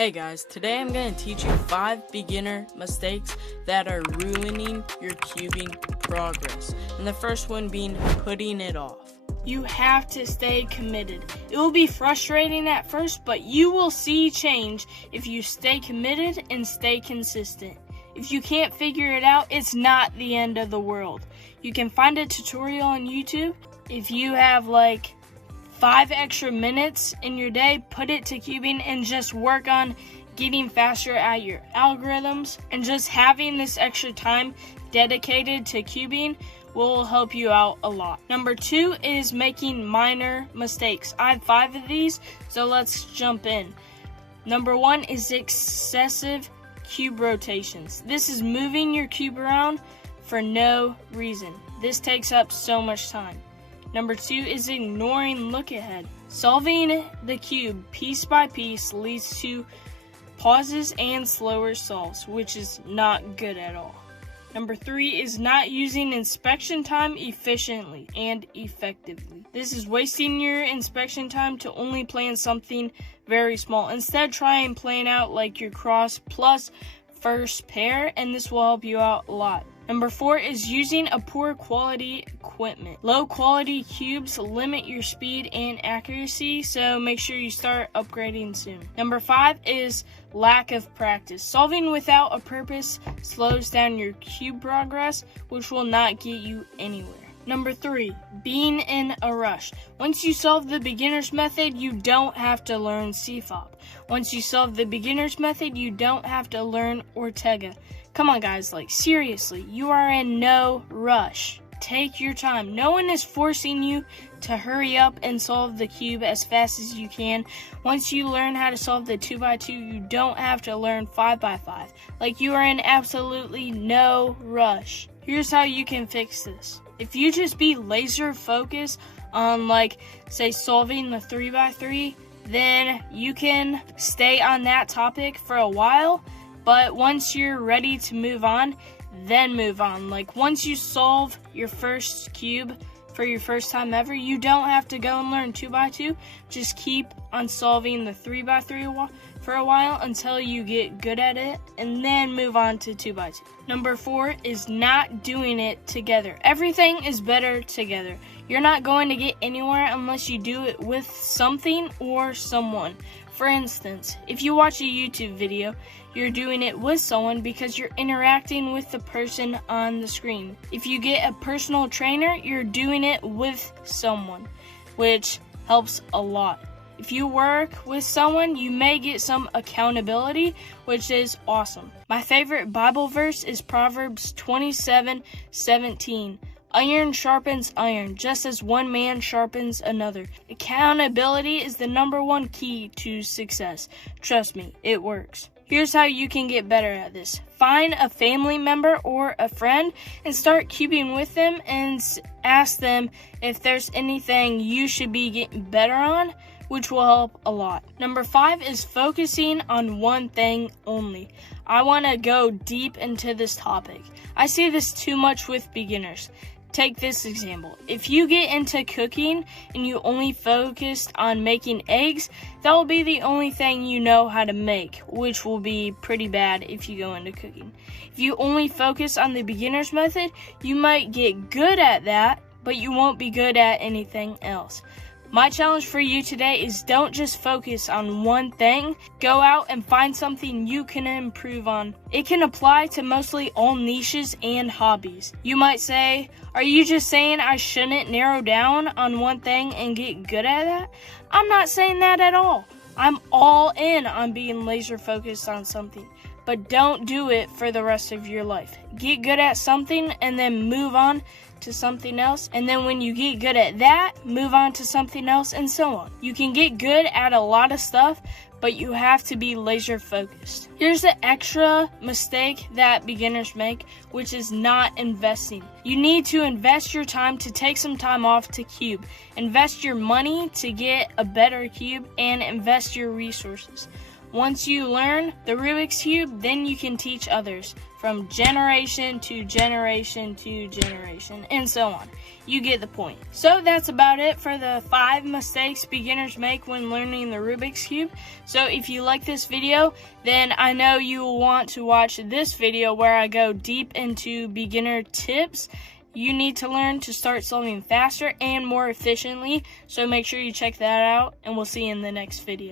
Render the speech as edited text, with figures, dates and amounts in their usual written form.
Hey guys, today I'm going to teach you 5 beginner mistakes that are ruining your cubing progress. And the first one being putting it off. You have to stay committed. It will be frustrating at first, but you will see change if you stay committed and stay consistent. If you can't figure it out, it's not the end of the world. You can find a tutorial on YouTube. If you have 5 extra minutes in your day, put it to cubing and just work on getting faster at your algorithms. And just having this extra time dedicated to cubing will help you out a lot. Number 2 is making minor mistakes. I have 5 of these, so let's jump in. Number 1 is excessive cube rotations. This is moving your cube around for no reason. This takes up so much time. Number 2 is ignoring look ahead. Solving the cube piece by piece leads to pauses and slower solves, which is not good at all. Number 3 is not using inspection time efficiently and effectively. This is wasting your inspection time to only plan something very small. Instead, try and plan out your cross plus first pair, and this will help you out a lot. Number 4 is using a poor quality equipment. Low quality cubes limit your speed and accuracy, so make sure you start upgrading soon. Number 5 is lack of practice. Solving without a purpose slows down your cube progress, which will not get you anywhere. Number 3, being in a rush. Once you solve the beginner's method, you don't have to learn CFOP. Once you solve the beginner's method, you don't have to learn Ortega. Come on guys, seriously, you are in no rush. Take your time. No one is forcing you to hurry up and solve the cube as fast as you can. Once you learn how to solve the 2x2, you don't have to learn 5x5. You are in absolutely no rush. Here's how you can fix this. If you just be laser focused on say solving the 3x3, then you can stay on that topic for a while. But once you're ready to move on, then move on. Once you solve your first cube for your first time ever, you don't have to go and learn 2x2. Just keep on solving the 3x3 for a while until you get good at it, and then move on to 2x2. Number 4 is not doing it together. Everything is better together. You're not going to get anywhere unless you do it with something or someone. For instance, if you watch a YouTube video, you're doing it with someone because you're interacting with the person on the screen. If you get a personal trainer, you're doing it with someone, which helps a lot. If you work with someone, you may get some accountability, which is awesome. My favorite Bible verse is Proverbs 27:17. Iron sharpens iron, just as one man sharpens another. Accountability is the number 1 key to success. Trust me, it works. Here's how you can get better at this. Find a family member or a friend and start cubing with them and ask them if there's anything you should be getting better on, which will help a lot. Number 5 is focusing on one thing only. I want to go deep into this topic. I see this too much with beginners. Take this example. If you get into cooking and you only focused on making eggs, that will be the only thing you know how to make, which will be pretty bad if you go into cooking. If you only focus on the beginner's method, you might get good at that, but you won't be good at anything else. My challenge for you today is don't just focus on one thing. Go out and find something you can improve on. It can apply to mostly all niches and hobbies. You might say, are you just saying I shouldn't narrow down on one thing and get good at that? I'm not saying that at all. I'm all in on being laser focused on something. But don't do it for the rest of your life. Get good at something and then move on to something else, and then when you get good at that, move on to something else, and so on. You can get good at a lot of stuff, but you have to be laser focused. Here's the extra mistake that beginners make, which is not investing. You need to invest your time to take some time off to cube. Invest your money to get a better cube, and invest your resources. Once you learn the Rubik's Cube, then you can teach others from generation to generation to generation, and so on. You get the point. So that's about it for the 5 mistakes beginners make when learning the Rubik's Cube. So if you like this video, then I know you will want to watch this video where I go deep into beginner tips you need to learn to start solving faster and more efficiently. So make sure you check that out, and we'll see you in the next video.